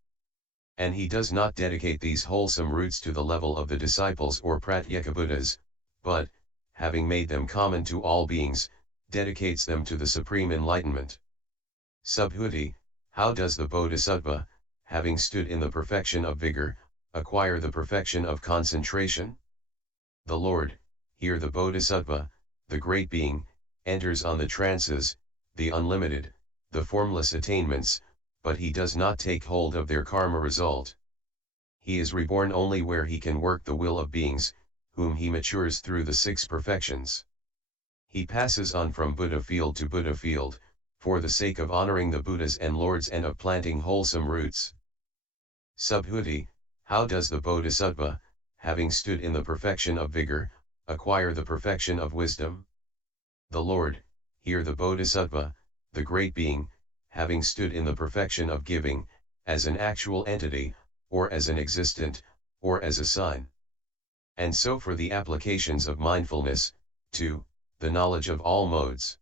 And he does not dedicate these wholesome roots to the level of the disciples or Pratyekabuddhas, but, having made them common to all beings, dedicates them to the supreme enlightenment. Subhuti, how does the Bodhisattva, having stood in the perfection of vigor, acquire the perfection of concentration? The Lord, here the Bodhisattva, the great being, enters on the trances, the unlimited, the formless attainments, but he does not take hold of their karma result. He is reborn only where he can work the will of beings, whom he matures through the six perfections. He passes on from Buddha field to Buddha field, for the sake of honoring the Buddhas and Lords and of planting wholesome roots. Subhuti, how does the Bodhisattva, having stood in the perfection of vigor, acquire the perfection of wisdom? The Lord, here the Bodhisattva, the great being, having stood in the perfection of giving, as an actual entity, or as an existent, or as a sign. And so for the applications of mindfulness, to the knowledge of all modes.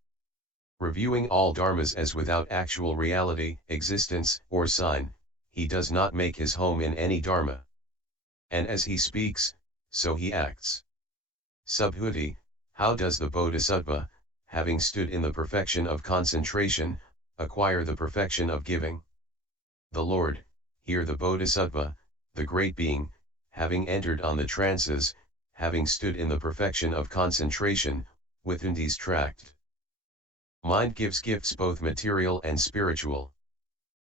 Reviewing all dharmas as without actual reality, existence, or sign, he does not make his home in any dharma. And as he speaks, so he acts. Subhuti, how does the Bodhisattva, having stood in the perfection of concentration, acquire the perfection of giving? The Lord, here the Bodhisattva, the great being, having entered on the trances, having stood in the perfection of concentration, within these tract. Mind gives gifts both material and spiritual.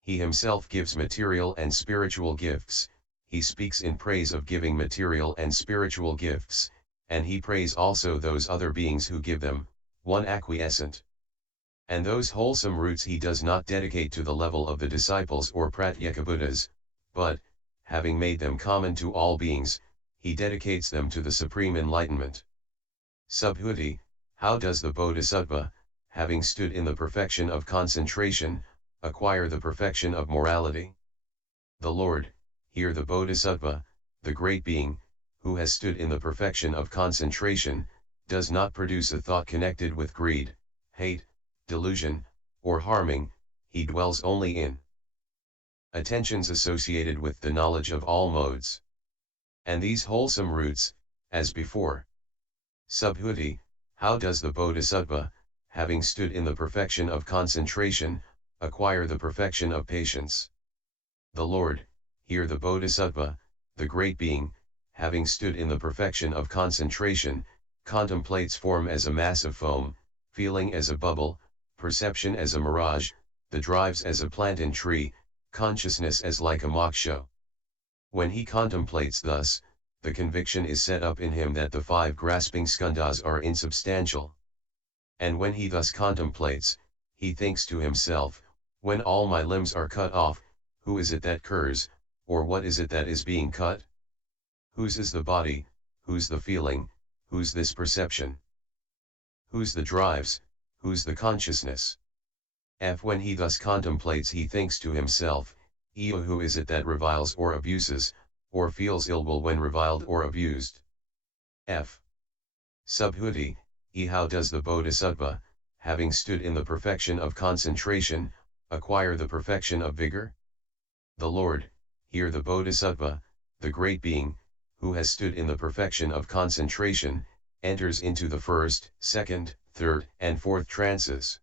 He himself gives material and spiritual gifts, he speaks in praise of giving material and spiritual gifts, and he praise also those other beings who give them, one acquiescent. And those wholesome roots he does not dedicate to the level of the disciples or Pratyekabuddhas, but, having made them common to all beings, he dedicates them to the supreme enlightenment. Subhuti, how does the Bodhisattva, having stood in the perfection of concentration, acquire the perfection of morality? The Lord, here the Bodhisattva, the great being, who has stood in the perfection of concentration, does not produce a thought connected with greed, hate, delusion, or harming, he dwells only in attentions associated with the knowledge of all modes. And these wholesome roots, as before. Subhuti, how does the Bodhisattva, having stood in the perfection of concentration, acquire the perfection of patience? The Lord, here the Bodhisattva, the great being, having stood in the perfection of concentration, contemplates form as a mass of foam, feeling as a bubble, perception as a mirage, the drives as a plantain tree, consciousness as like a moksha. When he contemplates thus, the conviction is set up in him that the five grasping skandhas are insubstantial. And when he thus contemplates, he thinks to himself, when all my limbs are cut off, who is it that curs, or what is it that is being cut? Whose is the body, whose the feeling, whose this perception? Whose the drives, whose the consciousness? When he thus contemplates he thinks to himself, who is it that reviles or abuses, or feels ill will when reviled or abused? Subhuti, how does the Bodhisattva, having stood in the perfection of concentration, acquire the perfection of vigor? The Lord, here the Bodhisattva, the great being, who has stood in the perfection of concentration, enters into the first, second, third, and fourth trances.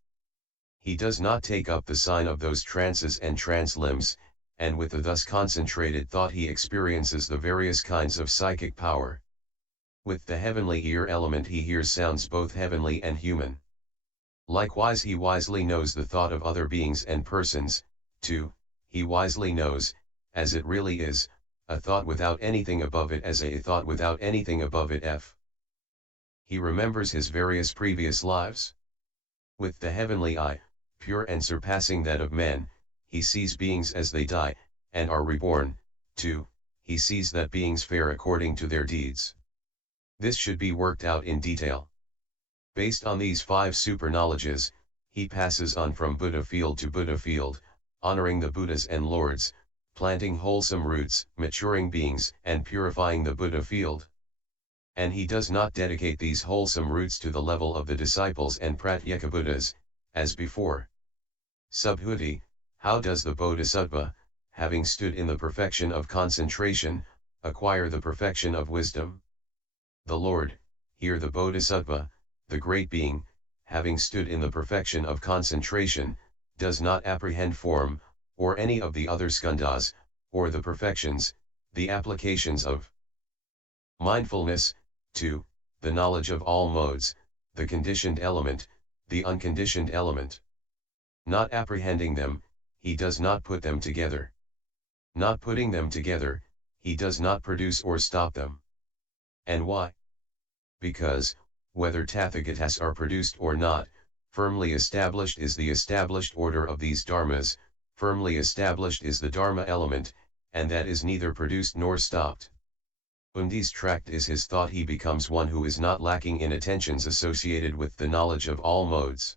He does not take up the sign of those trances and trance limbs, and with the thus concentrated thought he experiences the various kinds of psychic power. With the heavenly ear element he hears sounds both heavenly and human. Likewise he wisely knows the thought of other beings and persons, too, he wisely knows, as it really is, a thought without anything above it as a thought without anything above it. He remembers his various previous lives. With the heavenly eye, pure and surpassing that of men, he sees beings as they die, and are reborn, too, he sees that beings fare according to their deeds. This should be worked out in detail. Based on these five super-knowledges, he passes on from Buddha field to Buddha field, honoring the Buddhas and Lords, planting wholesome roots, maturing beings, and purifying the Buddha field. And he does not dedicate these wholesome roots to the level of the disciples and Pratyekabuddhas, as before. Subhuti, how does the Bodhisattva, having stood in the perfection of concentration, acquire the perfection of wisdom? The Lord, here the Bodhisattva, the great being, having stood in the perfection of concentration, does not apprehend form, or any of the other skandhas, or the perfections, the applications of mindfulness, to the knowledge of all modes, the conditioned element, the unconditioned element. Not apprehending them, he does not put them together. Not putting them together, he does not produce or stop them. And why? Because, whether Tathagatas are produced or not, firmly established is the established order of these dharmas, firmly established is the dharma element, and that is neither produced nor stopped. Undistracted is his thought, he becomes one who is not lacking in attentions associated with the knowledge of all modes.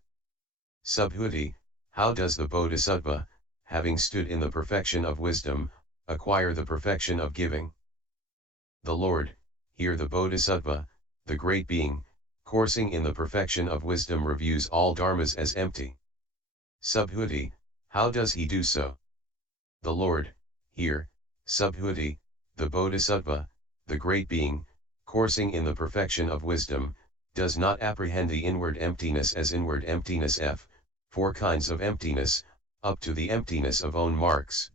Subhuti, how does the Bodhisattva, having stood in the perfection of wisdom, acquire the perfection of giving? The Lord, here the Bodhisattva, the great being, coursing in the perfection of wisdom, reviews all dharmas as empty. Subhuti, how does he do so? The Lord, here, Subhuti, the Bodhisattva, the great being, coursing in the perfection of wisdom, does not apprehend the inward emptiness as inward emptiness f, 4 kinds of emptiness, up to the emptiness of own marks.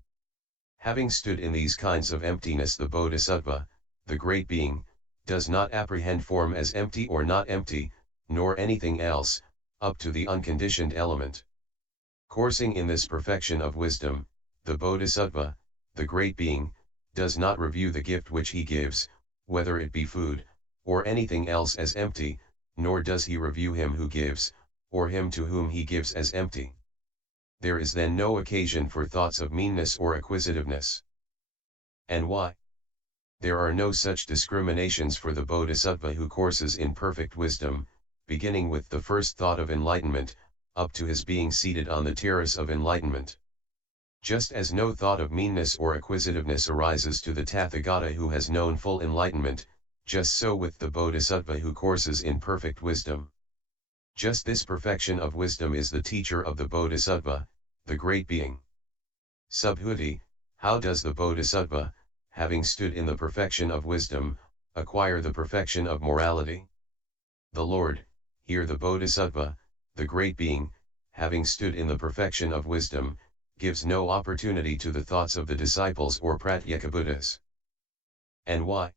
Having stood in these kinds of emptiness, the Bodhisattva, the great being, does not apprehend form as empty or not empty, nor anything else, up to the unconditioned element. Coursing in this perfection of wisdom, the Bodhisattva, the great being, does not review the gift which he gives, whether it be food, or anything else, as empty, nor does he review him who gives, or him to whom he gives, as empty. There is then no occasion for thoughts of meanness or acquisitiveness. And why? There are no such discriminations for the Bodhisattva who courses in perfect wisdom, beginning with the first thought of enlightenment, up to his being seated on the terrace of enlightenment. Just as no thought of meanness or acquisitiveness arises to the Tathagata who has known full enlightenment, just so with the Bodhisattva who courses in perfect wisdom. Just this perfection of wisdom is the teacher of the Bodhisattva, the great being. Subhuti, how does the Bodhisattva, having stood in the perfection of wisdom, acquire the perfection of morality? The Lord, here the Bodhisattva, the great being, having stood in the perfection of wisdom, gives no opportunity to the thoughts of the disciples or Pratyekabuddhas. And why?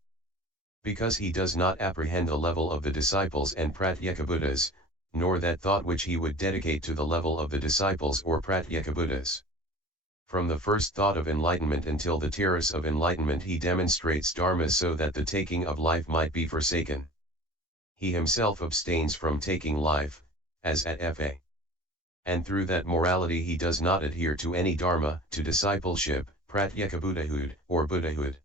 Because he does not apprehend the level of the disciples and Pratyekabuddhas, nor that thought which he would dedicate to the level of the disciples or Pratyekabuddhas. From the first thought of enlightenment until the terrace of enlightenment he demonstrates dharma so that the taking of life might be forsaken. He himself abstains from taking life, as at Fa. And through that morality he does not adhere to any dharma, to discipleship, Pratyekabuddhahood, or Buddhahood.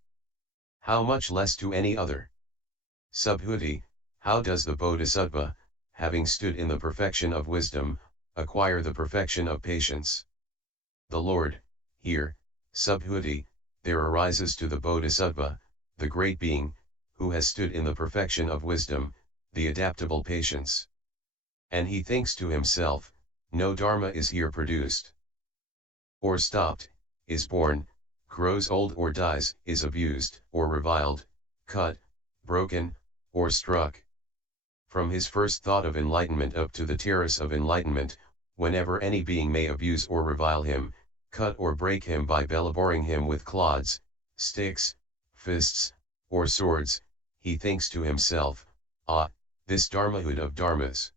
How much less to any other? Subhuti, how does the Bodhisattva, having stood in the perfection of wisdom, acquire the perfection of patience? The Lord, here, Subhuti, there arises to the Bodhisattva, the great being, who has stood in the perfection of wisdom, the adaptable patience. And he thinks to himself, no dharma is here produced, or stopped, is born, grows old or dies, is abused, or reviled, cut, broken, or struck. From his first thought of enlightenment up to the terrace of enlightenment, whenever any being may abuse or revile him, cut or break him by belaboring him with clods, sticks, fists, or swords, he thinks to himself, ah, this dharmahood of dharmas.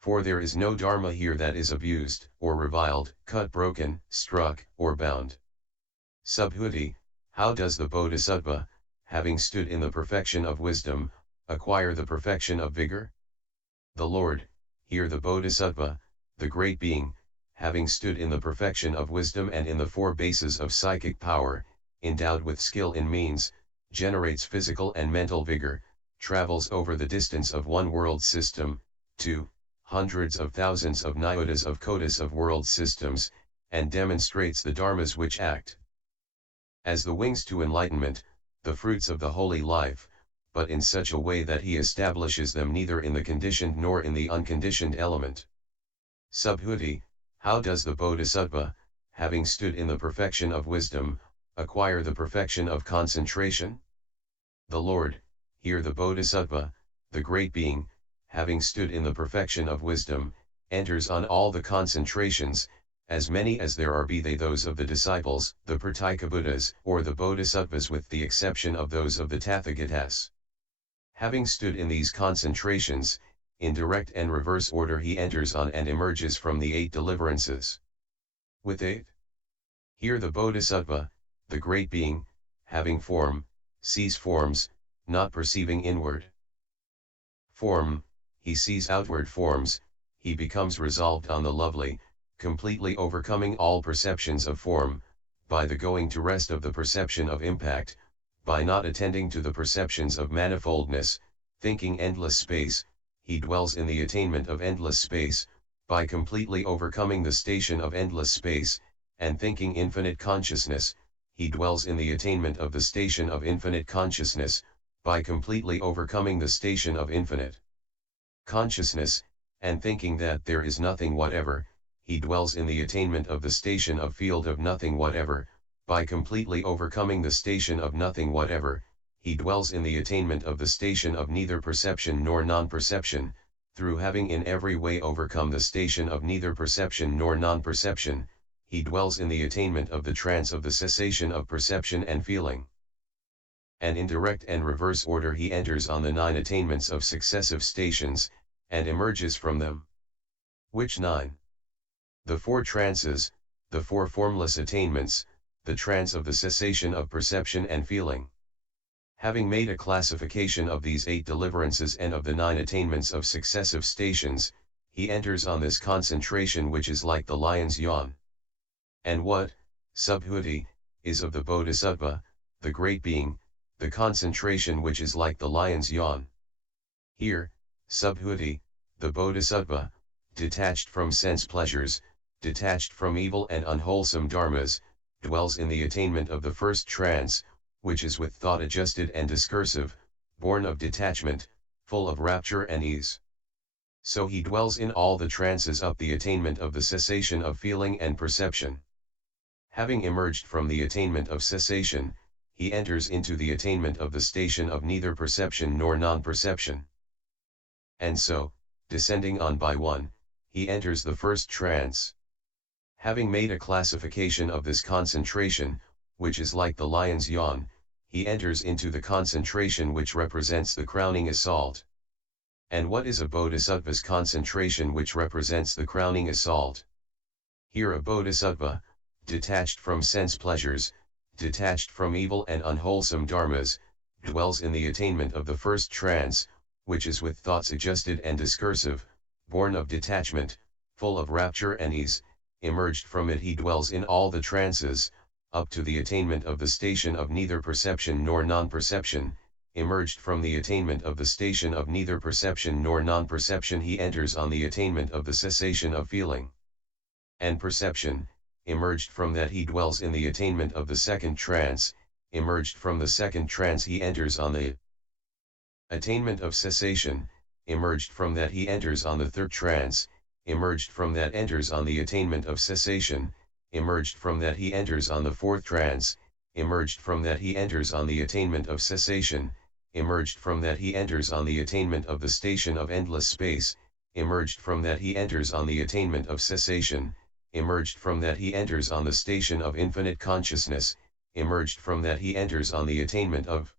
For there is no dharma here that is abused, or reviled, cut, broken, struck, or bound. Subhuti, how does the Bodhisattva, having stood in the perfection of wisdom, acquire the perfection of vigor? The Lord, here the Bodhisattva, the great being, having stood in the perfection of wisdom and in the 4 bases of psychic power, endowed with skill in means, generates physical and mental vigor, travels over the distance of one world system, to hundreds of thousands of nyotas of kotas of world systems, and demonstrates the dharmas which act as the wings to enlightenment, the fruits of the holy life, but in such a way that he establishes them neither in the conditioned nor in the unconditioned element. Subhuti, how does the Bodhisattva, having stood in the perfection of wisdom, acquire the perfection of concentration? The Lord, here the Bodhisattva, the great being, having stood in the perfection of wisdom, enters on all the concentrations, as many as there are, be they those of the disciples, the Pratyekabuddhas, or the Bodhisattvas, with the exception of those of the Tathagatas. Having stood in these concentrations, in direct and reverse order he enters on and emerges from the 8 deliverances. With 8. Here the Bodhisattva, the great being, having form, sees forms, not perceiving inward form, he sees outward forms, he becomes resolved on the lovely, completely overcoming all perceptions of form, by the going to rest of the perception of impact, by not attending to the perceptions of manifoldness, thinking endless space, he dwells in the attainment of endless space, by completely overcoming the station of endless space, and thinking infinite consciousness, he dwells in the attainment of the station of infinite consciousness, by completely overcoming the station of infinite consciousness, and thinking that there is nothing whatever, he dwells in the attainment of the station of field of nothing whatever, by completely overcoming the station of nothing whatever, he dwells in the attainment of the station of neither perception nor non-perception, through having in every way overcome the station of neither perception nor non-perception, he dwells in the attainment of the trance of the cessation of perception and feeling. And in direct and reverse order he enters on the 9 attainments of successive stations, and emerges from them. Which 9? The 4 trances, the 4 formless attainments, the trance of the cessation of perception and feeling. Having made a classification of these 8 deliverances and of the 9 attainments of successive stations, he enters on this concentration which is like the lion's yawn. And what, Subhuti, is of the Bodhisattva, the great being, the concentration which is like the lion's yawn? Here, Subhuti, the Bodhisattva, detached from sense pleasures, detached from evil and unwholesome dharmas, dwells in the attainment of the first trance, which is with thought adjusted and discursive, born of detachment, full of rapture and ease. So he dwells in all the trances up the attainment of the cessation of feeling and perception. Having emerged from the attainment of cessation, he enters into the attainment of the station of neither perception nor non-perception. And so, descending on by one, he enters the first trance. Having made a classification of this concentration, which is like the lion's yawn, he enters into the concentration which represents the crowning assault. And what is a bodhisattva's concentration which represents the crowning assault? Here a bodhisattva, detached from sense pleasures, detached from evil and unwholesome dharmas, dwells in the attainment of the first trance, which is with thoughts adjusted and discursive, born of detachment, full of rapture and ease. Emerged from it he dwells in all the trances, up to the attainment of the station of neither perception nor non-perception. Emerged from the attainment of the station of neither perception nor non-perception he enters on the attainment of the cessation of feeling and perception. Emerged from that he dwells in the attainment of the second trance. Emerged from the second trance he enters on the attainment of cessation. Emerged from that he enters on the third trance. Emerged from that enters on the attainment of cessation. Emerged from that he enters on the fourth trance. Emerged from that he enters on the attainment of cessation. Emerged from that he enters on the attainment of the station of endless space. Emerged from that he enters on the attainment of cessation. Emerged from that he enters on the station of infinite consciousness. Emerged from that he enters on the attainment of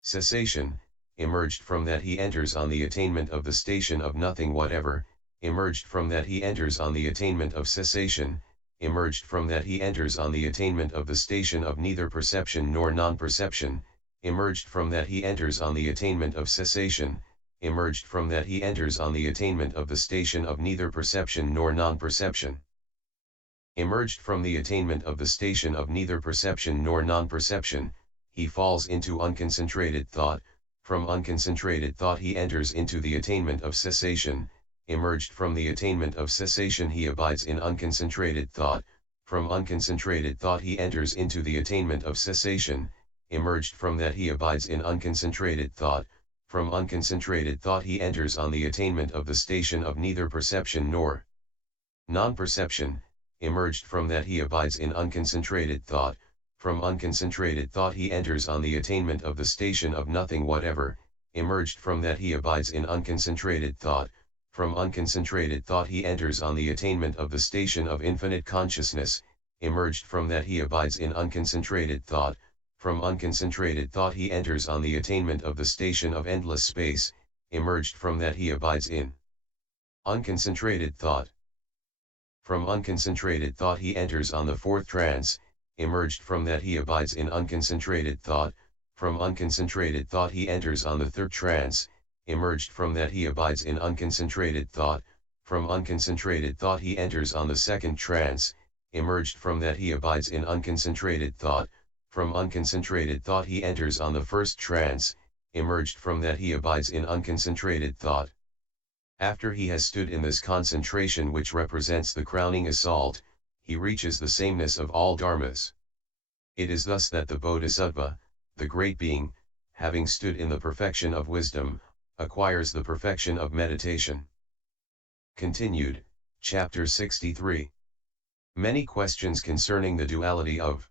cessation. Emerged from that he enters on the attainment of the station of nothing whatever. Emerged from that he enters on the attainment of cessation. Emerged from that he enters on the attainment of the station of neither perception nor non-perception. Emerged from that he enters on the attainment of cessation. Emerged from that he enters on the attainment of the station of neither perception nor non-perception. Emerged from the attainment of the station of neither perception nor non-perception, he falls into unconcentrated thought. From unconcentrated thought he enters into the attainment of cessation. Emerged from the attainment of cessation he abides in unconcentrated thought. from unconcentrated thought he enters into the attainment of cessation, emerged from that he abides in unconcentrated thought, from unconcentrated thought he enters on the attainment of the station of neither perception nor non-perception, emerged from that he abides in unconcentrated thought, from unconcentrated thought he enters on the attainment of the station of nothing whatever, emerged from that he abides in unconcentrated thought, from unconcentrated thought he enters on the attainment of the station of infinite consciousness, emerged from that he abides in unconcentrated thought, from unconcentrated thought he enters on the attainment of the station of endless space, emerged from that he abides in unconcentrated thought. From unconcentrated thought he enters on the fourth trance, emerged from that he abides in unconcentrated thought, from unconcentrated thought he enters on the third trance, emerged from that he abides in unconcentrated thought, from unconcentrated thought he enters on the second trance, emerged from that he abides in unconcentrated thought, from unconcentrated thought he enters on the first trance, emerged from that he abides in unconcentrated thought. After he has stood in this concentration which represents the crowning assault, he reaches the sameness of all dharmas. It is thus that the Bodhisattva, the great being, having stood in the perfection of wisdom, acquires the perfection of meditation. Continued, Chapter 63. Many questions concerning the duality of